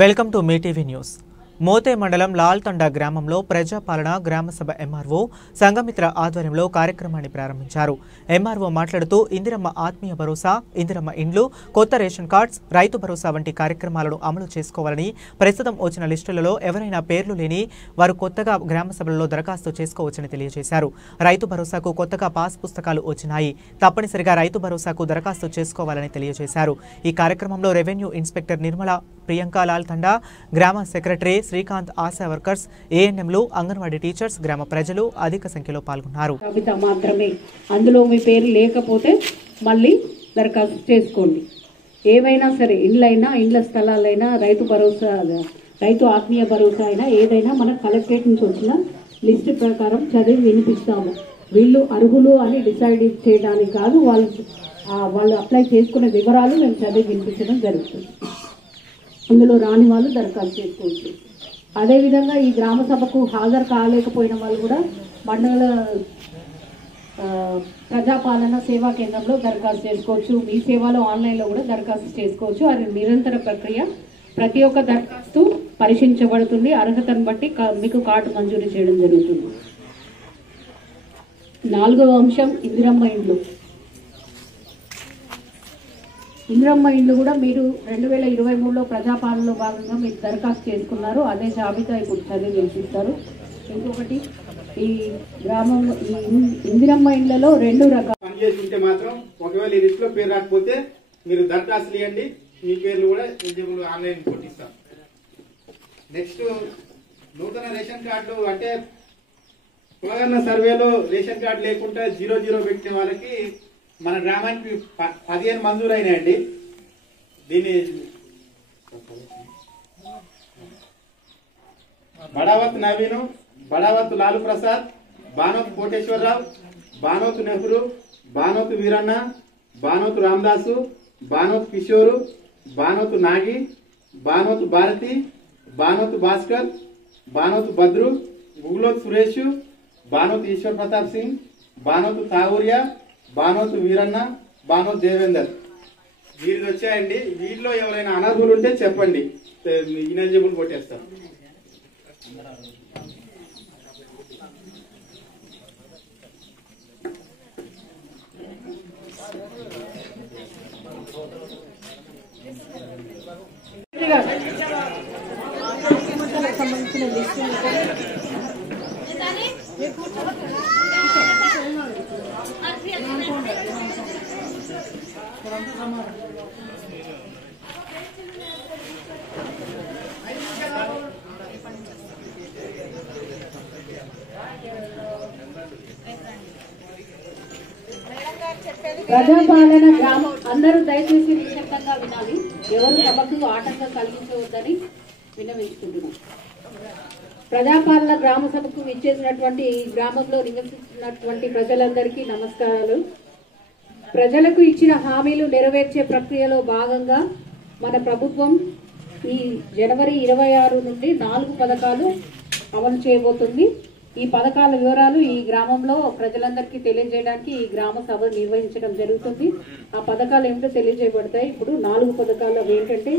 Welcome to Mee TV news. Mothe మండలం లాల్తండా గ్రామంలో ప్రజాపాలన gram sabha MRO Sanghamitra ఆధ్వర్యంలో కార్యక్రమాన్ని ప్రారంభించారు. ఎంఆర్ఓ మాట్లాడుతూ ఇందిరమ్మ ఆత్మీయ భరోసా, ఇందిరమ్మ ఇండ్లు, కొత్త రేషన్ కార్డ్స్, రైతు భరోసా వంటి కార్యక్రమాలను అమలు చేసుకోవాలని, ప్రస్తుతం వచ్చిన లిస్టులలో ఎవరైనా పేర్లు లేని వారు కొత్తగా గ్రామసభలలో దరఖాస్తు చేసుకోవచ్చని తెలియజేశారు. రైతు భరోసాకు కొత్తగా పాస్ పుస్తకాలు వచ్చినాయి, తప్పనిసరిగా రైతు భరోసాకు దరఖాస్తు చేసుకోవాలని తెలియజేశారు. ఈ కార్యక్రమంలో రెవెన్యూ ఇన్స్పెక్టర్ నిర్మల, ప్రియాంక లాల్తండా, గ్రామ సెక్రటరీ శ్రీకాంత్, ఆశా వర్కర్స్, ఏఎన్ఎంలు, అంగన్వాడీ టీచర్స్, గ్రామ ప్రజలు అధిక సంఖ్యలో పాల్గొన్నారు. మాత్రమే అందులో మీ పేరు లేకపోతే మళ్ళీ దరఖాస్తు చేసుకోండి. ఏవైనా సరే, ఇండ్లైనా, ఇండ్ల స్థలాలైనా, రైతు భరోసా, రైతు ఆత్మీయ భరోసా అయినా ఏదైనా మన కలెక్టరేట్ నుంచి వచ్చిన లిస్ట్ ప్రకారం చదివి వినిపిస్తాము. వీళ్ళు అర్హులు అని డిసైడ్ చేయడానికి కాదు, వాళ్ళు అప్లై చేసుకునే వివరాలు మేము చదివి వినిపించడం జరుగుతుంది. అందులో రాని వాళ్ళు దరఖాస్తు చేసుకోవచ్చు. అదేవిధంగా ఈ గ్రామ సభకు హాజరు కాలేకపోయిన వాళ్ళు కూడా మండల ప్రజాపాలన సేవా కేంద్రంలో దరఖాస్తు చేసుకోవచ్చు. మీ సేవలో ఆన్లైన్లో కూడా దరఖాస్తు చేసుకోవచ్చు. అది నిరంతర ప్రక్రియ. ప్రతి ఒక్క దరఖాస్తు పరిశీలించబడుతుంది. అర్హతను బట్టి మీకు కార్డు మంజూరు చేయడం జరుగుతుంది. 4వ అంశం ఇందిరమ్మ ఇండ్లు. ఇందిరమ్మ ఇండ్లు కూడా మీరు 2023లో ప్రజాపాలనలో భాగంగా మీరు దరఖాస్తు చేసుకున్నారు. అదే జాబితా ఇప్పుడు చదివి వినిపిస్తారు. ఇంకొకటి, ఈ గ్రామం ఇందిరమ్మ ఇండ్లలో 2 రకాలు పనిచేస్తుంటే మాత్రం ఒకవేళ ఈ లిస్ట్ లో పేరు రాకపోతే మీరు దరఖాస్తులు ఇవ్వండి, మీ పేర్లు కూడా ఎలిజిబుల్ ఆన్లైన్ కొట్టిస్తాం. నెక్స్ట్, నూతన రేషన్ కార్డు అంటే కులగన్న సర్వేలో రేషన్ కార్డు లేకుండా 00 పెట్టిన వాళ్ళకి మన గ్రామానికి 15 మంజూరు అయినాయండి. దీన్ని బడావత్ నవీను, బడావత్ లాలు ప్రసాద్, బానోత్ కోటేశ్వరరావు, బానోత్ నెహ్రూ, బానోత్ వీరన్న, బానోత్ రామదాసు, బానోత్ కిషోరు, బానోత్ నాగి, బానోత్ భారతి, బానోత్ భాస్కర్, బానోత్ భద్రు, గుగ్లోత్ సురేష్, బానోత్ ఈశ్వర్ ప్రతాప్ సింగ్, బానోత్ తావూరియా, బానోత్ వీరన్న, బానోత్ దేవేందర్, వీళ్ళు వచ్చాయండి. వీళ్ళలో ఎవరైనా అనర్హులు ఉంటే చెప్పండి, ఇనెలిజిబుల్ కొట్టేస్తాం. సంబంధించిన లిస్టు ప్రజాపాలన గ్రామం. అందరూ దయచేసి నిశ్శబ్దంగా వినాలి. ఎవరు సభకు ఆటంకం కలిగించవద్దని విన్నవించుకుంటున్నాం. ప్రజాపాలన గ్రామ సభకు విచ్చేసినటువంటి గ్రామంలో నివసిస్తున్నటువంటి ప్రజలందరికీ నమస్కారాలు. ప్రజలకు ఇచ్చిన హామీలు నెరవేర్చే ప్రక్రియలో భాగంగా మన ప్రభుత్వం ఈ జనవరి 26 నుండి 4 పథకాలు అమలు చేయబోతుంది. ఈ పథకాల వివరాలు ఈ గ్రామంలో ప్రజలందరికీ తెలియజేయడానికి ఈ గ్రామ సభ నిర్వహించడం జరుగుతుంది. ఆ పథకాలు ఏమిటో తెలియజేయబడతాయి. ఇప్పుడు 4 పథకాలు ఏంటంటే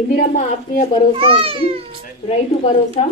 ఇందిరమ్మ ఆత్మీయ భరోసా, రైతు భరోసా,